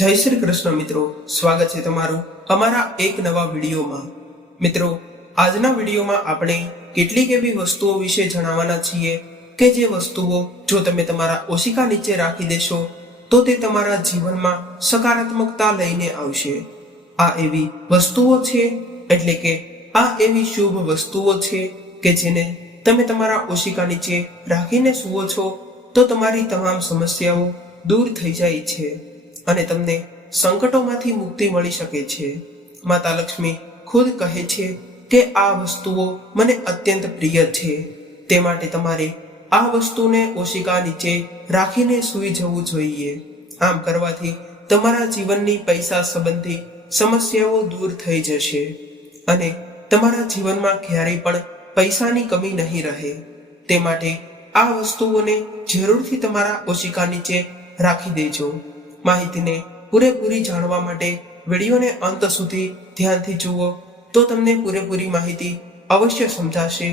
જય શ્રી કૃષ્ણ મિત્રો. સ્વાગત છે તમારું અમારા એક નવા વિડીયોમાં. મિત્રો, આજના વિડીયોમાં આપણે કેટલીક એવી વસ્તુઓ વિશે જણાવવાના છીએ કે જે વસ્તુઓ જો તમે તમારા ઓશિકા નીચે રાખી દેશો, તો તે તમારા જીવનમાં સકારાત્મકતા લઈને આવશે. આ એવી વસ્તુઓ છે, એટલે કે આ એવી શુભ વસ્તુઓ છે કે જેને તમે તમારા ઓશિકા નીચે રાખીને સુવો છો, તો તમારી તમામ સમસ્યાઓ દૂર થઈ જાય છે. અને તમને સંકટોમાંથી મુક્તિ મળી શકે છે. માતા લક્ષ્મી ખુદ કહે છે કે આ વસ્તુઓ મને અત્યંત પ્રિય છે. તે માટે તમારે આ વસ્તુને ઓશિકા નીચે રાખીને સૂઈ જવું જોઈએ. આમ કરવાથી તમારા જીવનની પૈસા સંબંધી સમસ્યાઓ દૂર થઈ જશે અને તમારા જીવનમાં ક્યારેય પણ પૈસાની કમી નહીં રહે. તે માટે આ વસ્તુઓને જરૂરથી તમારા ઓશિકા નીચે રાખી દેજો. માહિતીને પૂરેપૂરી જાણવા માટે વિડીયોને અંત સુધી ધ્યાનથી જુઓ તો તમને પૂરેપૂરી માહિતી અવશ્ય સમજાશે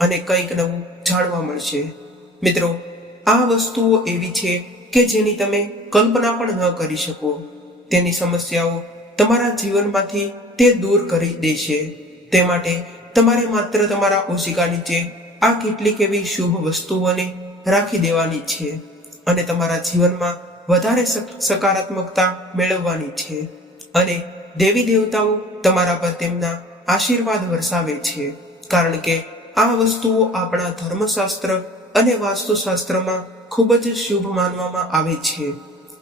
અને કંઈક નવું જાણવા મળશે. મિત્રો, આ વસ્તુઓ એવી છે કે જેની તમે કલ્પના પણ ન કરી શકો. તેની સમસ્યાઓ તમારા જીવનમાંથી તે દૂર કરી દેશે. તે માટે તમારે માત્ર તમારા ઓશિકા નીચે આ કેટલીક એવી શુભ વસ્તુઓને રાખી દેવાની છે અને તમારા જીવનમાં વધારે સકારાત્મકતા મેળવવાની છે. અને દેવી દેવતાઓ તમારા પર તેમના આશીર્વાદ વરસાવે છે. કારણ કે આ વસ્તુઓ આપણા ધર્મશાસ્ત્ર અને વાસ્તુશાસ્ત્રમાં ખૂબ જ શુભ માનવામાં આવે છે.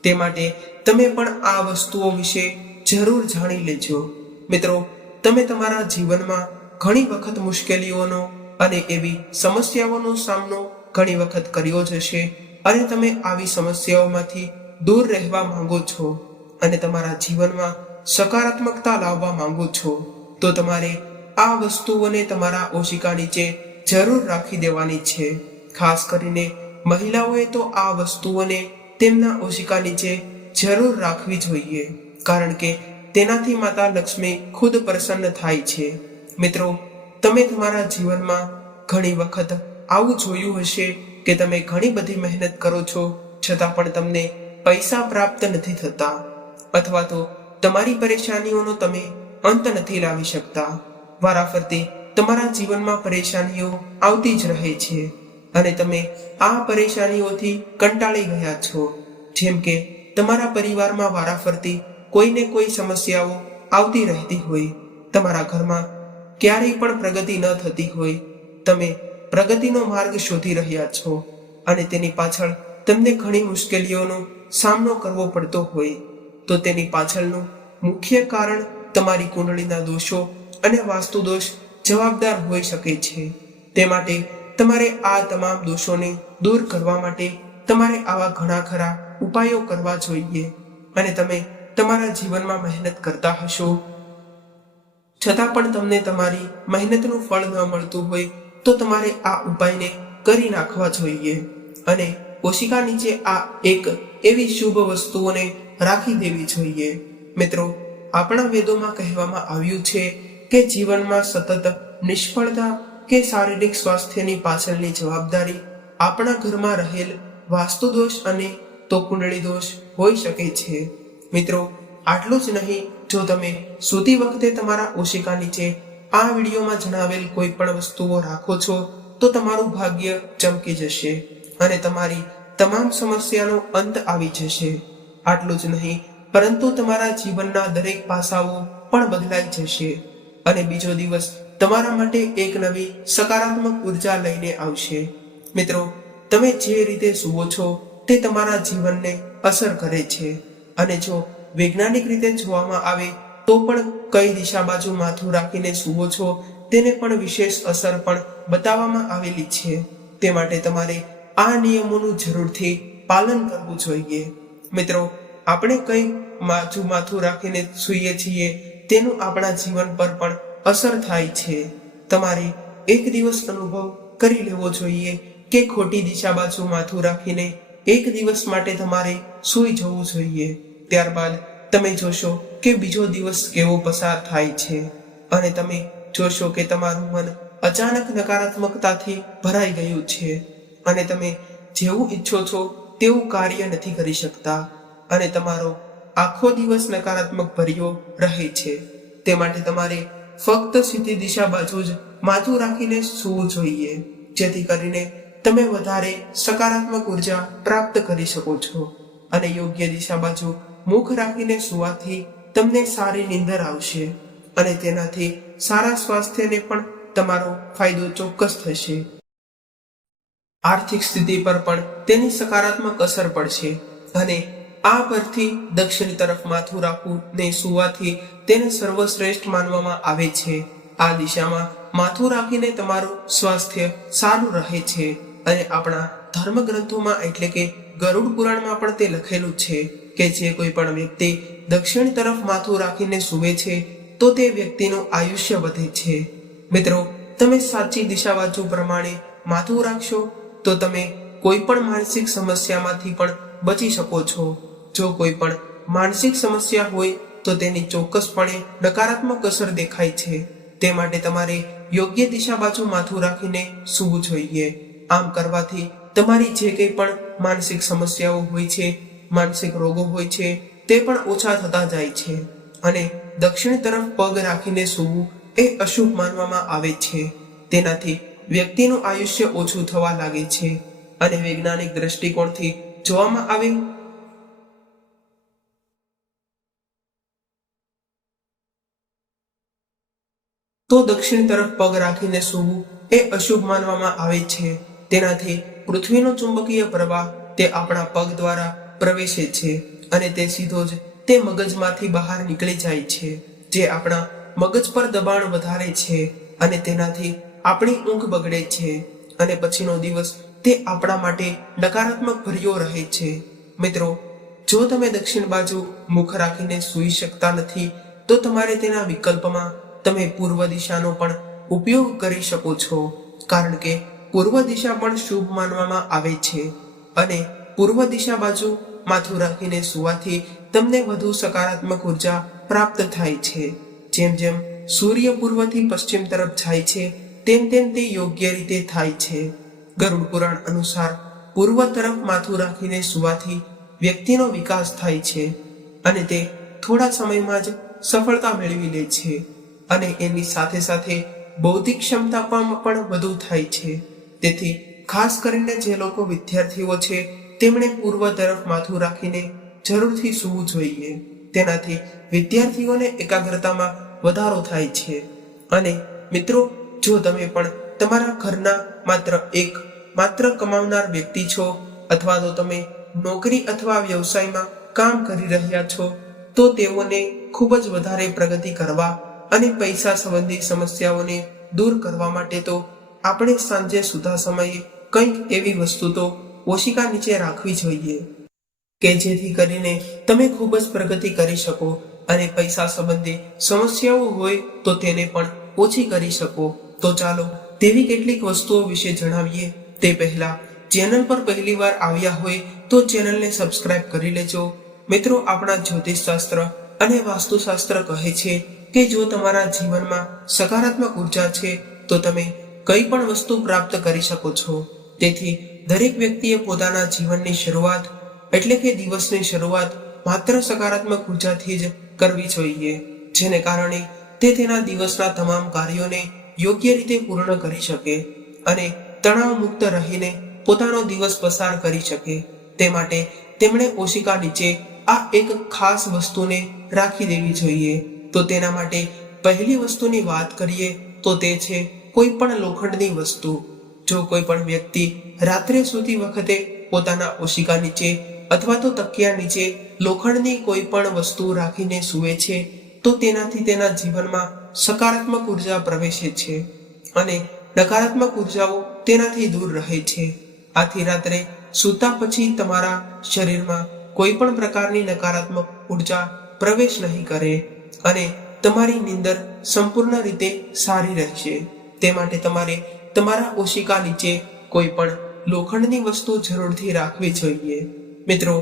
તે માટે તમે પણ આ વસ્તુઓ વિશે જરૂર જાણી લેજો. મિત્રો, તમે તમારા જીવનમાં ઘણી વખત મુશ્કેલીઓનો અને એવી સમસ્યાઓનો સામનો ઘણી વખત કર્યો જ હશે. અને તમે આવી સમસ્યાઓમાંથી દૂર રહેવા માંગો છો અને તમારા જીવનમાં સકારાત્મકતા લાવવા માંગો છો, તો તમારે આ વસ્તુઓને તમારા ઓશિકા નીચે જરૂર રાખી દેવાની છે. ખાસ કરીને મહિલાઓએ તો આ વસ્તુઓને તેમના ઓશિકા નીચે જરૂર રાખવી જોઈએ, કારણ કે તેનાથી માતા લક્ષ્મી ખુદ પ્રસન્ન થાય છે. મિત્રો, તમે તમારા જીવનમાં ઘણી વખત આવું જોયું હશે કે તમે ઘણી બધી મહેનત કરો છો, છતાં પણ તમને પૈસા પ્રાપ્ત નથી થતા. અથવા તો તમારી પરેશાનીઓનો તમે અંત નથી લાવી શકતા. વારાફરતી તમારા જીવનમાં પરેશાનીઓ આવતી જ રહે છે અને તમે આ પરેશાનીઓથી કંટાળી ગયા છો. જેમ કે તમારા પરિવારમાં વારાફરતી કોઈને કોઈ સમસ્યાઓ આવતી રહેતી હોય. તમારા ઘરમાં ક્યારેય પણ પ્રગતિ ન થતી હોય. તમે પ્રગતિનો માર્ગ શોધી રહ્યા છો અને તેની પાછળ તમને ઘણી મુશ્કેલીઓનો સામનો કરવો પડતો હોય, તો તેની પાછળનું મુખ્ય કારણ તમારી કુંડળીના દોષો અને વાસ્તુ દોષ જવાબદાર હોઈ શકે છે. તે માટે તમારે આ તમામ દોષોને દૂર કરવા માટે તમારે આવા ઘણા ખરા ઉપાયો કરવા જોઈએ અને તમે તમારા જીવનમાં મહેનત કરતા હશો. છતાં પણ તમને તમારી મહેનતનું ફળ ન મળતું હોય તો તમારે આ ઉપાયને કરી નાખવા જોઈએ અને કોશિકા નીચે આ એક એવી શુભ વસ્તુઓને રાખી દેવી જોઈએ. મિત્રો, આપણા વેદોમાં કહેવામાં આવ્યું છે કે જીવનમાં સતત નિષ્ફળતા કે શારીરિક સ્વાસ્થ્યની પાછળની જવાબદારી આપણા ઘરમાં રહેલ વાસ્તુ દોષ અને તો કુંડળી દોષ હોઈ શકે છે. મિત્રો, આટલું જ નહીં, જો તમે સૂતી વખતે તમારા ઓશિકા નીચે આ વિડીયોમાં જણાવેલ કોઈ પણ વસ્તુઓ રાખો છો, તો તમારું ભાગ્ય ચમકી જશે અને તમારી તમામ સમસ્યાનો અંત આવી જશે. આટલું જ નહીં, પરંતુ તમારા જીવનના દરેક પાસાઓ પણ બદલાઈ જશે અને બીજો દિવસ તમારા માટે એક નવી સકારાત્મક ઊર્જા લઈને આવશે. મિત્રો, તમે જે રીતે સુવો છો તે તમારા જીવનને અસર કરે છે અને જો વૈજ્ઞાનિક રીતે જોવામાં આવે તો પણ કઈ દિશા બાજુ માથું રાખીને સુવો છો તેને પણ વિશેષ અસર પણ બતાવવામાં આવેલી છે. તે માટે તમારે આ નિયમોનું જરૂરથી પાલન કરવું જોઈએ. મિત્રો, આપણે કઈ માથું માથું રાખીને સૂઈએ છીએ તેનું આપણા જીવન પર પણ અસર થાય છે. તમારે એક દિવસ અનુભવ કરી લેવો જોઈએ કે ખોટી દિશા બાજુ માથું રાખીને એક દિવસ માટે તમારે સૂઈ જવું જોઈએ. ત્યારબાદ તમે જોશો કે બીજો દિવસ કેવો પસાર થાય છે? અને તમે જોશો કે તમારું મન અચાનક નકારાત્મકતાથી ભરાઈ ગયું છે. અને તમે જેવું ઈચ્છો છો તેવું કાર્ય નથી કરી શકતા. અને તમારો આખો દિવસ નકારાત્મક ભર્યો રહે છે. તે માટે તમારે ફક્ત સીધી દિશા બાજુ જ માથું રાખીને સૂવું જોઈએ. જેથી કરીને તમે વધારે સકારાત્મક ઊર્જા પ્રાપ્ત કરી શકો છો. અને યોગ્ય દિશા બાજુ મુખ રાખીને સુવાથી તમને સારી નીંદર આવશે અને તેનાથી સારા સ્વાસ્થ્યને પણ તમારો ફાયદો ચોક્કસ થશે. આર્થિક સ્થિતિ પર પણ તેની સકારાત્મક અસર પડશે અને આ પરથી દક્ષિણ તરફ માથું રાખવું ને સુવાથી તેને સર્વશ્રેષ્ઠ માનવામાં આવે છે. આ દિશામાં માથું રાખીને તમારું સ્વાસ્થ્ય સારું રહે છે અને આપણા ધર્મગ્રંથોમાં એટલે કે ગરુડ પુરાણમાં પણ તે લખેલું છે. કે જે કોઈ પણ વ્યક્તિ દક્ષિણ તરફ માથું રાખીને સૂવે છે, તો તે વ્યક્તિનું આયુષ્ય વધે છે. મિત્રો, તમે સાચી દિશા બાજુ પ્રમાણે માથું રાખશો, તો તમે કોઈ પણ માનસિક સમસ્યામાંથી પણ બચી શકો છો. જો કોઈ પણ માનસિક સમસ્યા હોય, તો તેની ચોક્કસપણે નકારાત્મક અસર દેખાય છે. તે માટે તમારે યોગ્ય દિશા બાજુ માથું રાખીને સૂવું જોઈએ. આમ કરવાથી તમારી જે કંઈ પણ માનસિક સમસ્યાઓ હોય છે માનસિક રોગો હોય છે, તે પણ ઓછા થતા જાય છે. અને દક્ષિણ તરફ પગ રાખીને સૂવું એ અશુભ માનવામાં આવે છે. તેનાથી વ્યક્તિનું આયુષ્ય ઓછું થવા લાગે છે અને વૈજ્ઞાનિક દ્રષ્ટિકોણથી જોવામાં આવે તો દક્ષિણ તરફ પગ રાખીને સૂવું એ અશુભ માનવામાં આવે છે. તેનાથી પૃથ્વીનો ચુંબકીય પ્રવાહ તે આપણા પગ દ્વારા પ્રવેશે છે અને તે સીધો જ તે મગજમાંથી બહાર નીકળી જાય છે, જે આપણા મગજ પર દબાણ વધારે છે અને તેનાથી આપણી ઊંઘ બગડે છે અને પછીનો દિવસ તે આપણા માટે નકારાત્મક ભર્યો રહે છે. મિત્રો, જો તમે દક્ષિણ બાજુ મુખ રાખીને સૂઈ શકતા નથી, તો તમારે તેના વિકલ્પમાં તમે પૂર્વ દિશાનો પણ ઉપયોગ કરી શકો છો, કારણ કે પૂર્વ દિશા પણ શુભ માનવામાં આવે છે અને પૂર્વ દિશા બાજુ માથું રાખીને સુવાથી તમને વધુ સકારાત્મક ઊર્જા પ્રાપ્ત થાય છે. જેમ જેમ સૂર્ય પૂર્વથી પશ્ચિમ તરફ જાય છે, તેમ તેમ તે યોગ્ય રીતે થાય છે. ગરુડ પુરાણ અનુસાર પૂર્વ તરફ માથું રાખીને સુવાથી વ્યક્તિનો વિકાસ થાય છે અને તે થોડા સમયમાં જ સફળતા મેળવી લે છે અને એની સાથે સાથે બૌદ્ધિક ક્ષમતા પણ વધુ થાય છે. તેથી ખાસ કરીને જે લોકો વિદ્યાર્થીઓ છે તેમણે પૂર્વ તરફ માથું રાખીને જરૂરથી સૂવું જોઈએ. તેનાથી વિદ્યાર્થીઓને એકાગ્રતામાં વધારો થાય છે. અને મિત્રો, જો તમે પણ તમારા ઘરના માત્ર એક, માત્ર કમાવનાર વ્યક્તિ છો, અથવા તો તમે નોકરી અથવા વ્યવસાયમાં કામ કરી રહ્યા છો, તો તેઓને ખૂબ જ વધારે પ્રગતિ કરવા અને પૈસા સંબંધી સમસ્યાઓને દૂર કરવા માટે તો આપણે સાંજે સુધા સમયે કંઈક એવી વસ્તુ તો ઓશિકા નીચે રાખવી જોઈએ. કે જેથી કરીને તમે ખૂબ જ પ્રગતિ કરી શકો અને પૈસા સંબંધે સમસ્યાઓ હોય તો તેને પણ ઓછી કરી શકો. તો ચાલો તેવી કેટલીક વસ્તુઓ વિશે જણાવીએ. તે પહેલા ચેનલ પર પહેલીવાર આવ્યા હોય તો ચેનલને સબસ્ક્રાઇબ કરી લેજો. મિત્રો, આપણા જ્યોતિષશાસ્ત્ર અને વાસ્તુશાસ્ત્ર કહે છે કે જો તમારા જીવનમાં સકારાત્મક ઊર્જા છે, તો તમે કઈ પણ વસ્તુ પ્રાપ્ત કરી શકો છો. તેથી દરેક વ્યક્તિએ પોતાના જીવનની શરૂઆત, એટલે કે દિવસની શરૂઆત, માત્ર સકારાત્મક ઉર્જાથી જ કરવી જોઈએ, જેને કારણે તે તેના દિવસના તમામ કાર્યોને યોગ્ય રીતે પૂર્ણ કરી શકે અને તણાવ મુક્ત રહીને પોતાનો દિવસ પસાર કરી શકે. તે માટે તેમણે ઓશિકા નીચે આ એક ખાસ વસ્તુને રાખી દેવી જોઈએ. તો તેના માટે પહેલી વસ્તુની વાત કરીએ તો તે છે કોઈ પણ લોખંડની વસ્તુ. જો કોઈ પણ વ્યક્તિ રાત્રે સૂતી વખતે પોતાના ઓશિકા નીચે અથવા તો તકિયા નીચે લોખંડની કોઈ પણ વસ્તુ રાખીને સૂવે છે, તો તેનાથી તેના જીવનમાં સકારાત્મક ઊર્જા પ્રવેશે છે અને નકારાત્મક ઉર્જાઓ તેનાથી દૂર રહે છે. આથી રાત્રે સૂતા પછી તમારા શરીરમાં કોઈ પણ પ્રકારની નકારાત્મક ઊર્જા પ્રવેશ નહીં કરે અને તમારી નીંદર સંપૂર્ણ રીતે સારી રહેશે. તે માટે તમારે તમારા ઓશિકા નીચે કોઈ પણ લોખંડની વસ્તુ જરૂરથી રાખવી જોઈએ. મિત્રો,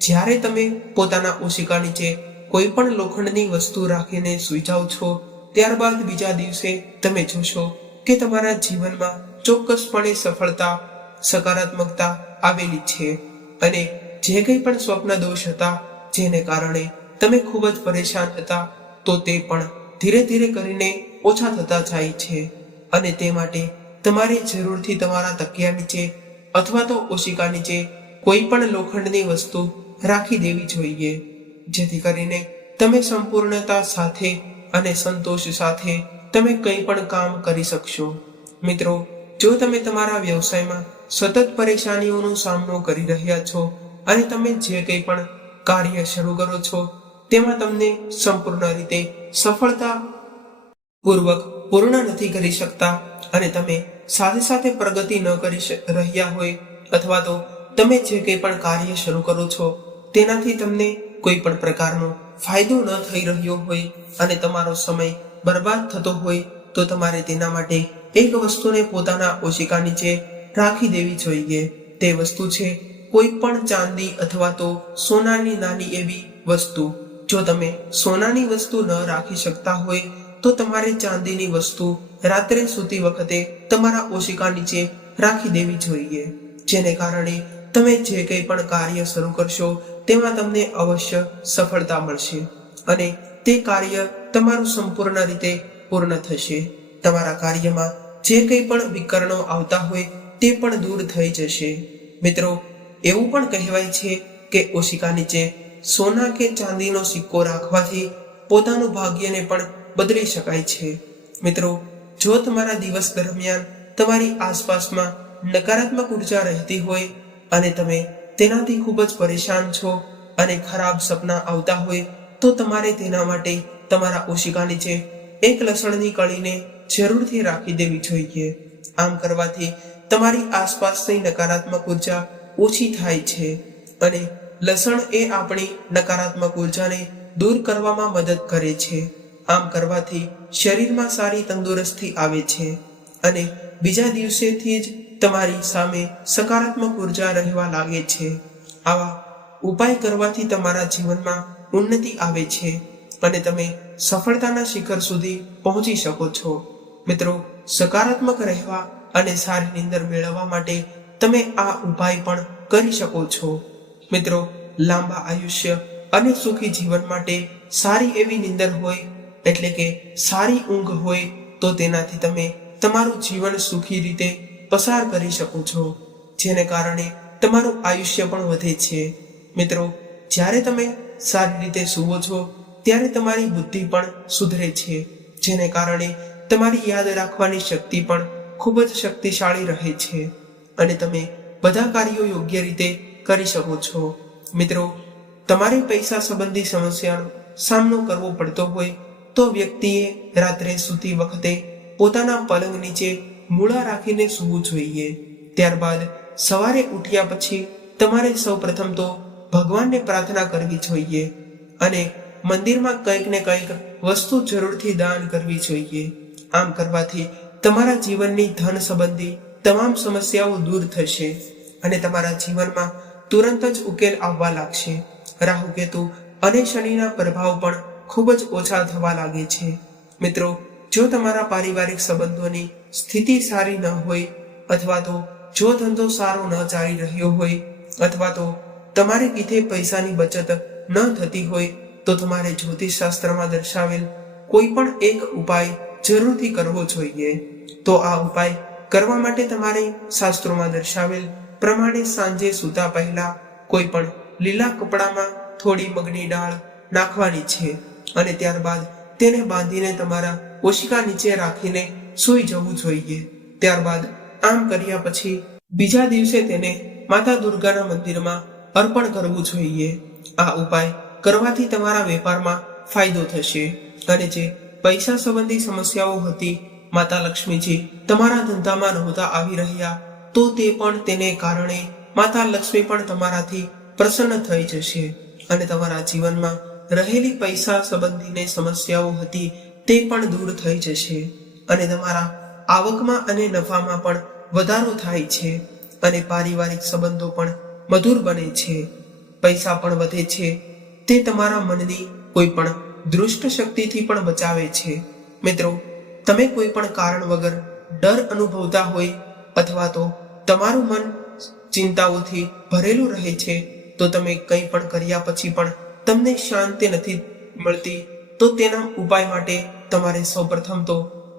જ્યારે તમે પોતાના ઓશિકા નીચે કોઈ પણ લોખંડની વસ્તુ રાખીને સૂઈ જાઓ છો, ત્યારબાદ બીજા દિવસે તમે જોશો કે તમારા જીવનમાં ચોક્કસપણે સફળતા, સકારાત્મકતા આવેલી છે અને જે કંઈ પણ સ્વપ્ન દોષ હતા, જેને કારણે તમે ખૂબ જ પરેશાન હતા, તો તે પણ ધીરે ધીરે કરીને ઓછા થતા જાય છે અને તે માટે તમારે જરૂરથી તમારા તકિયા નીચે અથવા તો ઓશિકા નીચે કોઈ પણ લોખંડની વસ્તુ રાખી દેવી જોઈએ, જેથી કરીને તમે સંપૂર્ણતા સાથે અને સંતોષ સાથે તમે કંઈ પણ કામ કરી શકશો. મિત્રો, જો તમે તમારા વ્યવસાયમાં સતત પરેશાનીઓનો સામનો કરી રહ્યા છો અને તમે જે કંઈ પણ કાર્ય શરૂ કરો છો, તેમાં તમને સંપૂર્ણ રીતે સફળતા પૂર્વક પૂર્ણ નથી કરી શકતા અને તમે સાથે સાથે પ્રગતિ ન કરી રહ્યા હોય અથવા તો તમે જે કંઈ પણ કાર્ય શરૂ કરો છો, તેનાથી તમને કોઈ પણ પ્રકારનો ફાયદો ન થઈ રહ્યો હોય અને તમારો સમય બરબાદ થતો હોય, તો તમારે તેના માટે એક વસ્તુને પોતાના ઓશિકા નીચે રાખી દેવી જોઈએ. તે વસ્તુ છે કોઈ પણ ચાંદી અથવા તો સોનાની નાની એવી વસ્તુ. જો તમે સોનાની વસ્તુ ન રાખી શકતા હોય તો તમારે ચાંદીની વસ્તુ રાત્રે સૂતી વખતે તમારા ઓશિકા નીચે રાખી દેવી જોઈએ. જેને કારણે તમે જે કંઈ પણ કાર્ય શરૂ કરશો, તેમાં તમને અવશ્ય સફળતા મળશે અને તે કાર્ય તમારું સંપૂર્ણ રીતે પૂર્ણ થશે. તમારા કાર્યમાં જે કંઈ પણ વિકરણો આવતા હોય, તે પણ દૂર થઈ જશે. મિત્રો, એવું પણ કહેવાય છે કે ઓશિકા નીચે સોના કે ચાંદીનો સિક્કો રાખવાથી પોતાનું ભાગ્યને પણ બદલી શકાય છે. મિત્રો, જો તમારા દિવસ દરમિયાન તમારી આસપાસમાં નકારાત્મક ઊર્જા રહેતી હોય અને તમે તેનાથી ખૂબ જ પરેશાન છો અને ખરાબ સપના આવતા હોય, તો તમારે તેના માટે તમારા ઓશિકા નીચે એક લસણની કળીને જરૂરથી રાખી દેવી જોઈએ. આમ કરવાથી તમારી આસપાસની નકારાત્મક ઊર્જા ઓછી થાય છે અને લસણ એ આપણી નકારાત્મક ઉર્જાને દૂર કરવામાં મદદ કરે છે. આમ કરવાથી શરીરમાં સારી તંદુરસ્તી આવે છે અને બીજા દિવસેથી જ તમારી સામે સકારાત્મક ઊર્જા રહેવા લાગે છે. આવા ઉપાય કરવાથી તમારા જીવનમાં ઉન્નતિ આવે છે અને તમે સફળતાના શિખર સુધી પહોંચી શકો છો. મિત્રો, સકારાત્મક રહેવા અને સારી નીંદર મેળવવા માટે તમે આ ઉપાય પણ કરી શકો છો. મિત્રો, લાંબા આયુષ્ય અને સુખી જીવન માટે સારી એવી નીંદર હોય એટલે કે સારી ઊંઘ હોય તો તેનાથી તમે તમારું જીવન સુખી રીતે પસાર કરી શકો છો, જેને કારણે તમારું આયુષ્ય પણ વધે છે. મિત્રો, જ્યારે તમે સારી રીતે સૂવો છો, ત્યારે તમારી બુદ્ધિ પણ સુધરે છે, જેને કારણે તમારી યાદ રાખવાની શક્તિ પણ ખૂબ જ શક્તિશાળી રહે છે અને તમે બધા કાર્યો યોગ્ય રીતે કરી શકો છો. મિત્રો, તમારે પૈસા સંબંધી સમસ્યાનો સામનો કરવો પડતો હોય તો વ્યક્તિએ રાત્રે સૂતી વખતે પોતાના પલંગ નીચે મૂળા રાખીને સૂવું જોઈએ. ત્યારબાદ સવારે ઉઠ્યા પછી તમારે સૌપ્રથમ તો ભગવાનને પ્રાર્થના કરવી જોઈએ અને મંદિરમાં કંઈક ને કંઈક વસ્તુ જરૂરથી દાન કરવી જોઈએ. આમ કરવાથી તમારા જીવનની ધન સંબંધી તમામ સમસ્યાઓ દૂર થશે અને તમારા જીવનમાં તુરંત જ ઉકેલ આવવા લાગશે. રાહુ કેતુ અને શનિના પ્રભાવ પણ ખૂબ જ ઓછા થવા લાગે છે. મિત્રો, જો તમારા પારિવારિક સંબંધોની સ્થિતિ સારી ન હોય અથવા તો જો ધંધો સારો ન ચાલી રહ્યો હોય અથવા તો તમારે કીધે પૈસાની બચત ન થતી હોય, તો તમારે જ્યોતિષશાસ્ત્રમાં દર્શાવેલ કોઈ પણ એક ઉપાય જરૂરથી કરવો જોઈએ. તો આ ઉપાય કરવા માટે તમારે શાસ્ત્રોમાં દર્શાવેલ પ્રમાણે સાંજે સૂતા પહેલા કોઈ પણ લીલા કપડામાં થોડી મગની દાળ નાખવાની છે. અને ત્યારબાદ તેને બાંધીને તમારા ઓશિકા નીચે રાખીને સૂઈ જવું જોઈએ. ત્યારબાદ આમ કર્યા પછી બીજા દિવસે તેને માતા દુર્ગાના મંદિરમાં અર્પણ કરવું જોઈએ. આ ઉપાય કરવાથી તમારા વેપારમાં ફાયદો થશે. અને જે પૈસા સંબંધી સમસ્યાઓ હતી, માતા લક્ષ્મીજી તમારા ધંધામાં નહોતા આવી રહ્યા, તો તે પણ તેને કારણે માતા લક્ષ્મી પણ તમારાથી પ્રસન્ન થઈ જશે અને તમારા જીવનમાં રહેલી પૈસા સંબંધીને સમસ્યાઓ હતી તે પણ દૂર થઈ જશે અને તમારા આવકમાં અને નફામાં પણ વધારો થાય છે અને પારિવારિક સંબંધો પણ મધુર બને છે. પૈસા પણ વધે છે. તે તમારા મનની કોઈ પણ દુષ્ટ શક્તિથી પણ બચાવે છે. મિત્રો, તમે કોઈ પણ કારણ વગર ડર અનુભવતા હોય અથવા તો તમારું મન ચિંતાઓથી ભરેલું રહે છે, તો તમે કંઈ પણ કર્યા પછી પણ તમને શાંતિ નથી મળતી, તો તેના ઉપાય માટે તમારે સૌપ્રથમ તો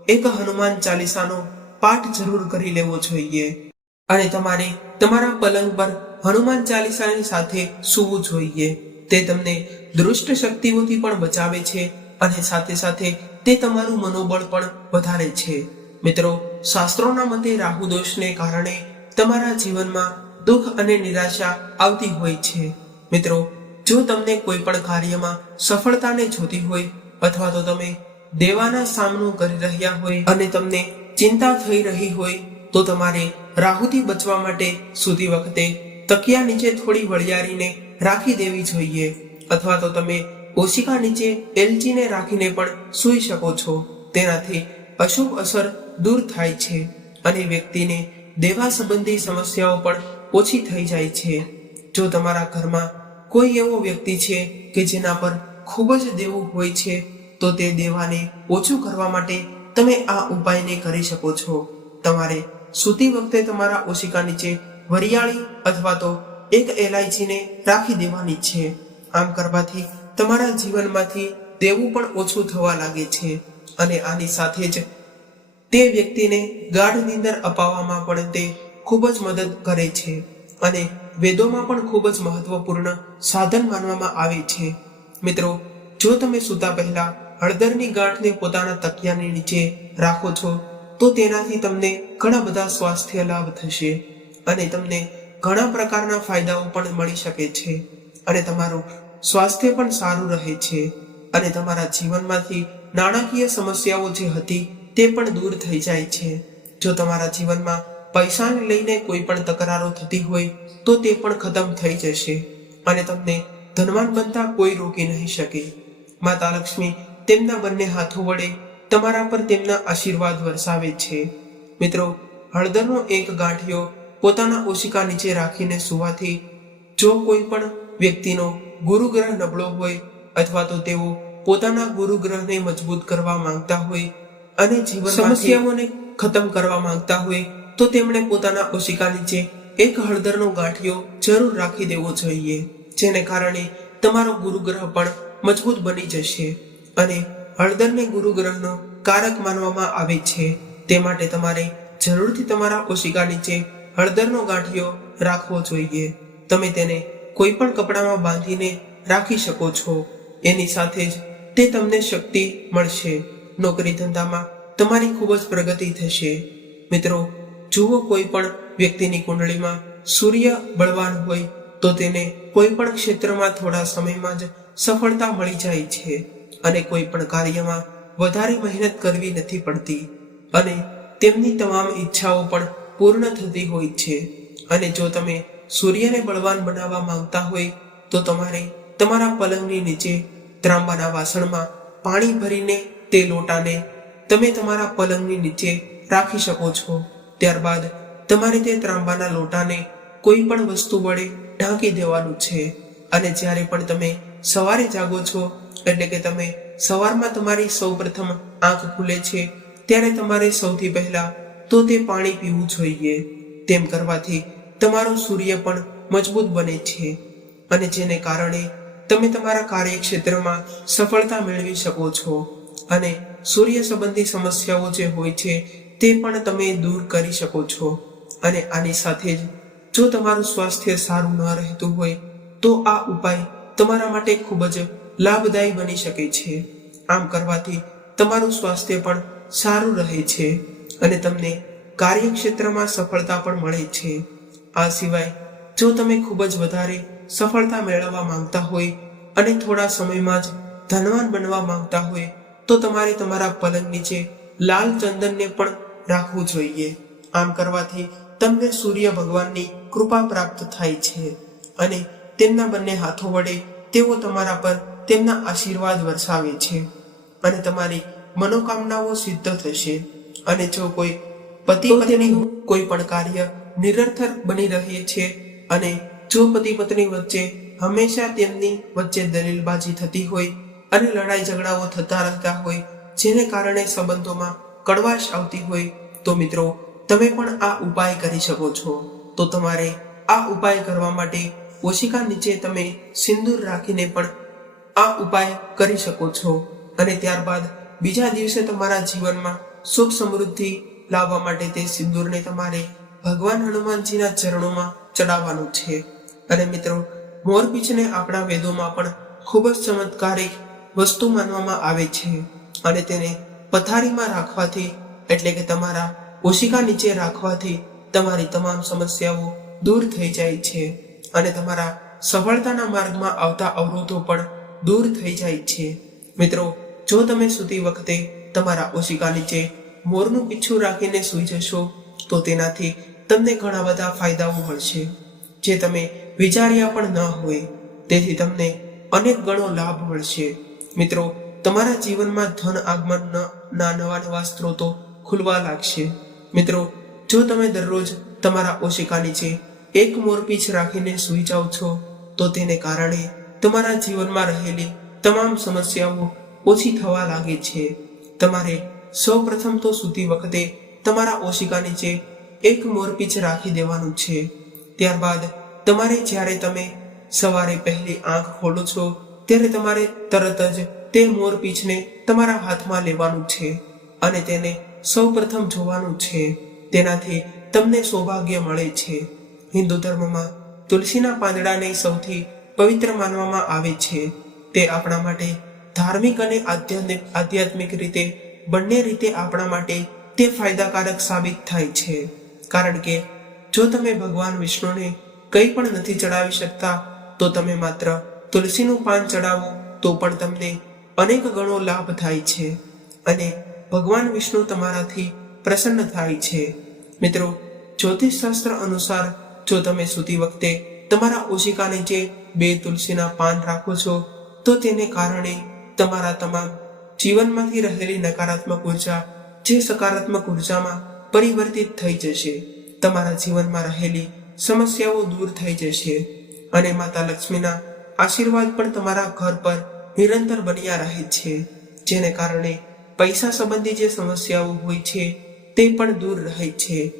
એક હનુમાન ચાલીસાનો પાઠ જરૂર કરી લેવો જોઈએ અને તમારે તમારા પલંગ પર હનુમાન ચાલીસાની સાથે સૂવું જોઈએ. તે તમને દુષ્ટ શક્તિઓથી પણ બચાવે છે અને સાથે સાથે તે તમારું મનોબળ પણ વધારે છે. મિત્રો, શાસ્ત્રોના મતે રાહુ દોષને કારણે તમારા જીવનમાં દુઃખ અને નિરાશા આવતી હોય છે. મિત્રો જો તમને કોઈ પણ કાર્યમાં સફળતાને જોતી હોય અથવા તો તમે દેવાના સામનો કરી રહ્યા હોય અને તમને ચિંતા થઈ રહી હોય, તો તમારે રાહુથી બચવા માટે સૂતી વખતે તકિયા નીચે થોડી વળિયારીને રાખી દેવી જોઈએ. અથવા તો તમે ઓશિકા નીચે એલચીને રાખીને પણ સૂઈ શકો છો. તેનાથી અશુભ અસર દૂર થાય છે અને વ્યક્તિને દેવા સંબંધી સમસ્યાઓ પણ ઓછી થઈ જાય છે. જો તમારા ઘરમાં કોઈ એવો વ્યક્તિ છે કે જેના પર ખૂબ જ દેવું હોય છે, તો તે દેવાને ઓછું કરવા માટે તમે આ ઉપાયને કરી શકો છો. તમારે સૂતી વખતે તમારા ઓશિકા નીચે વરિયાળી અથવા તો એક એલાયચીને રાખી દેવાની છે. આમ કરવાથી તમારા જીવનમાંથી દેવું પણ ઓછું થવા લાગે છે અને આની સાથે જ તે વ્યક્તિને ગાઢ નીંદર અપાવવામાં પણ તે ખૂબ જ મદદ કરે છે અને વેદોમાં પણ ખૂબ જ મહત્વપૂર્ણ સાધન માનવામાં આવે છે. મિત્રો, જો તમે સૂતા પહેલા હળદરની ગાંઠને પોતાના તકિયાની નીચે રાખો છો, તો તેનાથી તમને ઘણા બધા સ્વાસ્થ્ય લાભ થશે અને તમને ઘણા પ્રકારના ફાયદાઓ પણ મળી શકે છે અને તમારું સ્વાસ્થ્ય પણ સારું રહે છે અને તમારા જીવનમાંથી નાણાકીય સમસ્યાઓ જે હતી તે પણ દૂર થઈ જાય છે. જો તમારા જીવનમાં પૈસાને લઈને કોઈ પણ તકરારો થતી હોય તો તે પણ ખતમ થઈ જશે અને તમને ધનવાન બનતા કોઈ રોકી નહીં શકે. માતા લક્ષ્મી તેમના બંને હાથો વડે તમારા પર તેમના આશીર્વાદ વરસાવે છે. મિત્રો હળદરનો એક ગાંઠિયો પોતાના ઓશિકા નીચે રાખીને સુવાથી જો કોઈ પણ વ્યક્તિનો ગુરુગ્રહ નબળો હોય અથવા તો તેઓ પોતાના ગુરુગ્રહને મજબૂત કરવા માંગતા હોય અને જીવન સમસ્યાઓને ખતમ કરવા માંગતા હોય તો તેમણે પોતાના ઓશિકા નીચે એક હળદરનો ગાંઠિયો જરૂર રાખી દેવો જોઈએ, જેને કારણે તમારો ગુરુગ્રહ પણ મજબૂત બની જશે અને હળદરને ગુરુગ્રહનો કારક માનવામાં આવે છે. તે માટે તમારે જરૂરથી તમારા ઓશિકા નીચે હળદરનો ગાંઠિયો રાખવો જોઈએ. તમે તેને કોઈ પણ કપડામાં બાંધીને રાખી શકો છો. એની સાથે જ તે તમને શક્તિ મળશે. નોકરી ધંધામાં તમારી ખૂબ જ પ્રગતિ થશે. મિત્રો જુઓ કોઈ પણ વ્યક્તિની કુંડળીમાં સૂર્ય બળવાન હોય તો તેને કોઈ પણ ક્ષેત્રમાં થોડા સમયમાં જ સફળતા મળી જાય છે. અને કોઈ પણ કાર્યમાં વધારે મહેનત કરવી નથી પડતી અને તેમની તમામ ઈચ્છાઓ પણ પૂર્ણ થતી હોય છે. અને જો તમે સૂર્યને બળવાન બનાવવા માંગતા હોય તો તમારે તમારા પલંગની નીચે ત્રાંબાના વાસણમાં પાણી ભરીને તે લોટાને તમે તમારા પલંગની નીચે રાખી શકો છો. ત્યારબાદ તમારે તે ત્રાંબાના લોટાને કોઈ પણ વસ્તુ વડે ઢાંકી દેવાનું છે. અને જ્યારે પણ તમે સવારે જાગો છો, એટલે કે તમે સવારમાં તમારી સૌપ્રથમ આંખ ખુલે છે, ત્યારે તમારે સૌથી પહેલા તો તે પાણી પીવું જોઈએ. તેમ કરવાથી તમારો સૂર્ય પણ મજબૂત બને છે. અને જેને કારણે તમે તમારા કાર્યક્ષેત્રમાં સફળતા મેળવી શકો છો. અને સૂર્ય સંબંધી સમસ્યાઓ જે હોય છે તે પણ તમે દૂર કરી શકો છો. અને આની સાથે જ જો તમારું સ્વાસ્થ્ય સારું ન રહેતું હોય, તો આ ઉપાય તમારા માટે ખૂબ જ લાભદાયી બની શકે છે. આમ કરવાથી તમારું સ્વાસ્થ્ય પણ સારું રહે છે અને તમને કાર્યક્ષેત્રમાં સફળતા પણ મળે છે. આ સિવાય જો તમે ખૂબ જ વધારે સફળતા મેળવવા માંગતા હોય અને થોડા સમયમાં જ ધનવાન બનવા માંગતા હોય, તો તમારે તમારા પલંગ નીચે લાલ ચંદનને પણ રાખવું જોઈએ. આમ કરવાથી તમને સૂર્ય ભગવાનની કૃપા પ્રાપ્ત થાય છે અને તેમના બંને હાથો વડે તેઓ તમારા પર તેમના આશીર્વાદ વરસાવે છે અને તમારી મનોકામનાઓ સિદ્ધ થશે. અને જો કોઈ પતિ પત્ની કોઈ પણ કાર્ય નિરર્થક બની રહે છે અને જો પતિ પત્ની વચ્ચે હંમેશા તેમની વચ્ચે દલીલબાજી થતી હોય અને લડાઈ ઝઘડાઓ થતા રહેતા હોય જેને કારણે સંબંધોમાં કડવાશ આવતી હોય તો મિત્રો, તમે પણ આ ઉપાય કરી શકો છો. તો તમારે આ ઉપાય કરવા માટે ઓશિકા નીચે તમે સિંદૂર રાખીને પણ આ ઉપાય કરી શકો છો. અને ત્યારબાદ બીજા દિવસે તમારા જીવનમાં સુખ સમૃદ્ધિ લાવવા માટે તે સિંદૂરને તમારે ભગવાન હનુમાનજીના ચરણોમાં ચડાવવાનું છે. અને મિત્રો, મોરપીંછને આપણા વેદોમાં પણ ખૂબ જ ચમત્કારિક વસ્તુ માનવામાં આવે છે. અને તેને પથારીમાં રાખવાથી એટલે કે તમારા ઓશિકા નીચે રાખવાથી તમારી તમામ સમસ્યાઓ દૂર થઈ જાય છે અને તમારા સફળતાના માર્ગમાં આવતા અવરોધો પણ દૂર થઈ જાય છે. મિત્રો, જો તમે સૂતી વખતે તમારા ઓશિકા નીચે મોરનું પીછું રાખીને સૂઈ જશો, તો તેનાથી તમને ઘણા બધા ફાયદાઓ મળશે. જે તમે વિચાર્યા પણ ન હોય, તેથી તમને અનેક ગણો લાભ મળશે. મિત્રો, તમારા જીવનમાં ધન આગમન ના નવા નવા સ્ત્રોતો ખુલવા લાગશે. મિત્રો, જો તમે દરરોજ તમારા ઓશિકા નીચે એક મોરપીંછ રાખીને સૂઈ જાઓ છો, તો તેને કારણે તમારા જીવનમાં રહેલી તમામ સમસ્યાઓ ઓછી થવા લાગે છે. તમારે સૌ પ્રથમ તો સૂતી વખતે તમારા ઓશિકા નીચે એક મોરપીંછ રાખી દેવાનું છે. ત્યારબાદ તમારે જ્યારે તમે સવારે પહેલી આંખ ખોલો છો, ત્યારે તમારે તરત જ તે મોરપીંછને તમારા હાથમાં લેવાનું છે અને તેને સૌ પ્રથમ જોવાનું છે. તેનાથી તમને સૌભાગ્ય મળે છે. હિન્દુ ધર્મમાં તુલસીના પાંદડાને સૌથી પવિત્ર માનવામાં આવે છે. તે આપણા માટે ધાર્મિક અને આધ્યાત્મિક આધ્યાત્મિક રીતે, બંને રીતે આપણા માટે તે ફાયદાકારક સાબિત થાય છે. કારણ કે જો તમે ભગવાન વિષ્ણુને કંઈ પણ નથી ચડાવી શકતા, તો તમે માત્ર તુલસીનું પાન ચડાવો તો પણ તમને અનેક ગણો લાભ થાય છે. અને ભગવાન વિષ્ણુ તમારાથી પ્રસન્ન થાય છે. મિત્રો જ્યોતિષ શાસ્ત્ર અનુસાર જો તમે સૂતી વખતે તમારા ઓશિકાને જે બે તુલસીના પાન રાખો છો, તો તેને કારણે તમારા તમામ જીવનમાંથી રહેલી નકારાત્મક ઊર્જા જે સકારાત્મક ઉર્જામાં પરિવર્તિત થઈ જશે. તમારા જીવનમાં રહેલી સમસ્યાઓ દૂર થઈ જશે અને માતા લક્ષ્મીના આશીર્વાદ પણ તમારા ઘર પર નિરંતર બન્યા રહે છે, જેને કારણે પૈસા સંબંધી જે સમસ્યાઓ હોય છે, તે પણ દૂર રહે છે.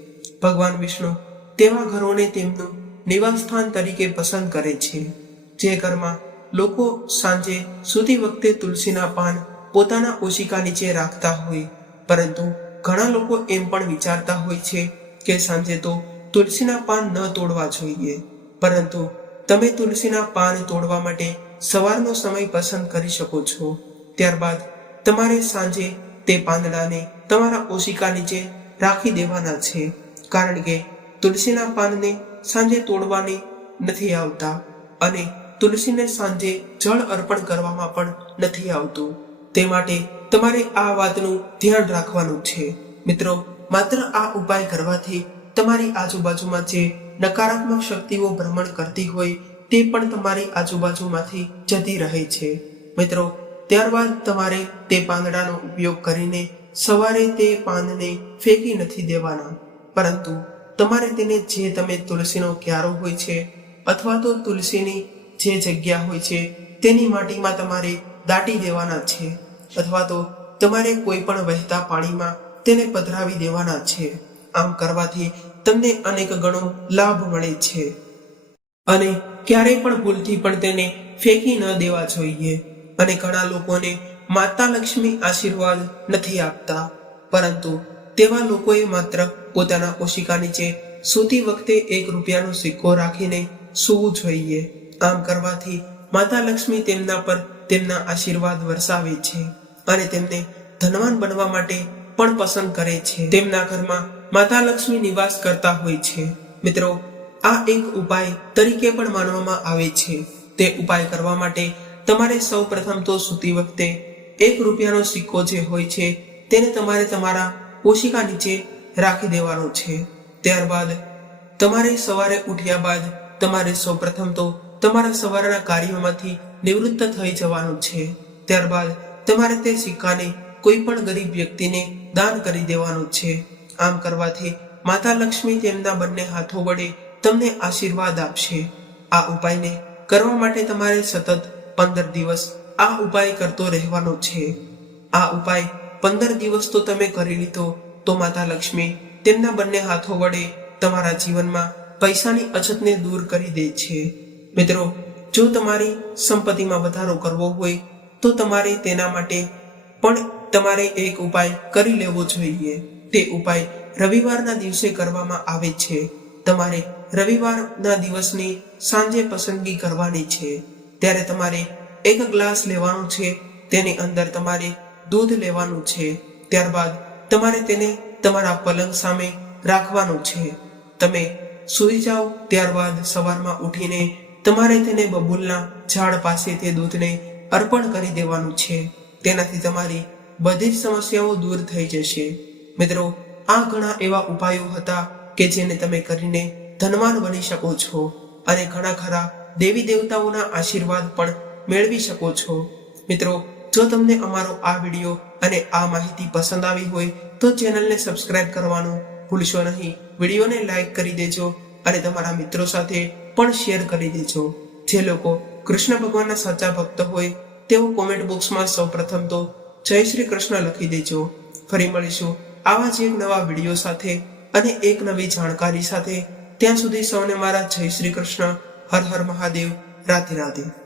ભગવાન વિષ્ણુ તેવા ઘરોને તેમનું નિવાસ સ્થાન તરીકે પસંદ કરે છે. જે ઘરમાં લોકો સાંજે સૂતી વખતે તુલસીના પાન પોતાના ઓશિકા નીચે રાખતા હોય, પરંતુ ઘણા લોકો એમ પણ વિચારતા હોય છે કે સાંજે તો તુલસીના પાન ન તોડવા જોઈએ. પરંતુ તમે તુલસીના પાન તોડવા માટે સવારનો સમય પસંદ કરી શકો છો. ત્યારબાદ તમારે સાંજે તે પાંદડાને તમારા ઓશિકા નીચે રાખી દેવાના છે. કારણ કે તુલસીના પાનને સાંજે તોડવાની નથી આવતા અને તુલસીને સાંજે જળ અર્પણ કરવામાં પણ નથી આવતું. તે માટે તમારે આ વાતનું ધ્યાન રાખવાનું છે. મિત્રો, માત્ર આ ઉપાય કરવાથી તમારી આજુબાજુમાં જે નકારાત્મક શક્તિઓ ભ્રમણ કરતી હોય તે પણ તમારી આજુબાજુમાંથી જતી રહે છે. મિત્રો ત્યારબાદ તમારે તે પાંદડાનો ઉપયોગ કરીને સવારે તે પાનને ફેંકી નથી દેવાના. પરંતુ તમારે તેને જે તમે તુલસીનો ક્યારો હોય છે અથવા તો તુલસીની જે જગ્યા હોય છે તેની માટીમાં તમારે દાટી દેવાના છે અથવા તો તમારે કોઈ પણ વહેતા પાણીમાં તેને પધરાવી દેવાના છે. આમ કરવાથી તમને અનેક ગણો લાભ મળે છે. અને ક્યારેય પણ ભૂલથી પણ તેને ફેંકી ન દેવા જોઈએ. અને ઘણા લોકોને માતા લક્ષ્મી આશીર્વાદ નથી આપતા. પરંતુ તેવા લોકોએ માત્ર પોતાના ઓશિકા નીચે સૂતી વખતે એક રૂપિયાનો સિક્કો રાખીને સૂવું જોઈએ. આમ કરવાથી માતા લક્ષ્મી તેમના પર તેમના આશીર્વાદ વરસાવે છે અને તેમને ધનવાન બનવા માટે પણ પસંદ કરે છે. તેમના ઘરમાં માતા લક્ષ્મી નિવાસ કરતા હોય છે. મિત્રો, આ એક ઉપાય તરીકે પણ માનવામાં આવે છે. તે ઉપાય કરવા માટે તમારે સૌ પ્રથમ તો સૂતી વખતે એક રૂપિયાનો સિક્કો જે હોય છે, તેને તમારે તમારા ઓશિકા નીચે રાખી દેવાનો છે. ત્યારબાદ તમારે સવારે ઉઠ્યા બાદ તમારે સૌ પ્રથમ તો તમારા સવારના કાર્યોમાંથી નિવૃત્ત થઈ જવાનું છે. ત્યારબાદ તમારે તે સિક્કાને કોઈ પણ ગરીબ વ્યક્તિને દાન કરી દેવાનું છે. આમ કરવાથી માતા લક્ષ્મી તેમના બંને હાથો વડે તમને આશીર્વાદ આપશે. આ ઉપાયને કરવા માટે તમારે સતત પંદર દિવસ આ ઉપાય કરતો રહેવાનો છે. આ ઉપાય પંદર દિવસ તો તમે કરી લીધો તો માતા લક્ષ્મી તેમના બંને હાથો વડે તમારા જીવનમાં પૈસાની અછતને દૂર કરી દે છે. મિત્રો, જો તમારી સંપત્તિમાં વધારો કરવો હોય તો તમારે તેના માટે પણ તમારે એક ઉપાય કરી લેવો જોઈએ. તે ઉપાય રવિવારના દિવસે કરવામાં આવે છે. તમારે રવિવારના દિવસની સાંજે પસંદગી કરવાની છે. ત્યારે તમારે એક ગ્લાસ લેવાનું છે, તેની અંદર તમારે દૂધ લેવાનું છે. ત્યારબાદ તમારે તેને તમારા પલંગ સામે રાખવાનું છે. તમે સૂઈ જાઓ, ત્યારબાદ સવારમાં ઉઠીને તમારે તેને બબૂલના ઝાડ પાસે તે દૂધને અર્પણ કરી દેવાનું છે. તેનાથી તમારી બધી જ સમસ્યાઓ દૂર થઈ જશે. મિત્રો, આ ઘણા એવા ઉપાયો હતા કે જેને તમે કરીને ધનવાન બની શકો છો. અને ઘણા ખરા દેવી દેવતાઓના આશીર્વાદ પણ મેળવી શકો છો. મિત્રો, જો તમને અમારો આ વીડિયો અને આ માહિતી પસંદ આવી હોય, તો ચેનલને સબસ્ક્રાઇબ કરવાનું ભૂલશો નહીં. વિડીયોને લાઇક કરી દેજો અને તમારા મિત્રો સાથે પણ શેર કરી દેજો. જે લોકો કૃષ્ણ ભગવાનના સાચા ભક્ત હોય, તેઓ કોમેન્ટ બોક્સમાં સૌપ્રથમ તો જય શ્રી કૃષ્ણ લખી દેજો. ફરી મળીશું આવા જ એક નવા વીડિયો સાથે અને એક નવી જાણકારી સાથે. ત્યાં સુધી સૌને મારા જય શ્રી કૃષ્ણ. હર હર મહાદેવ રાધે રાધે.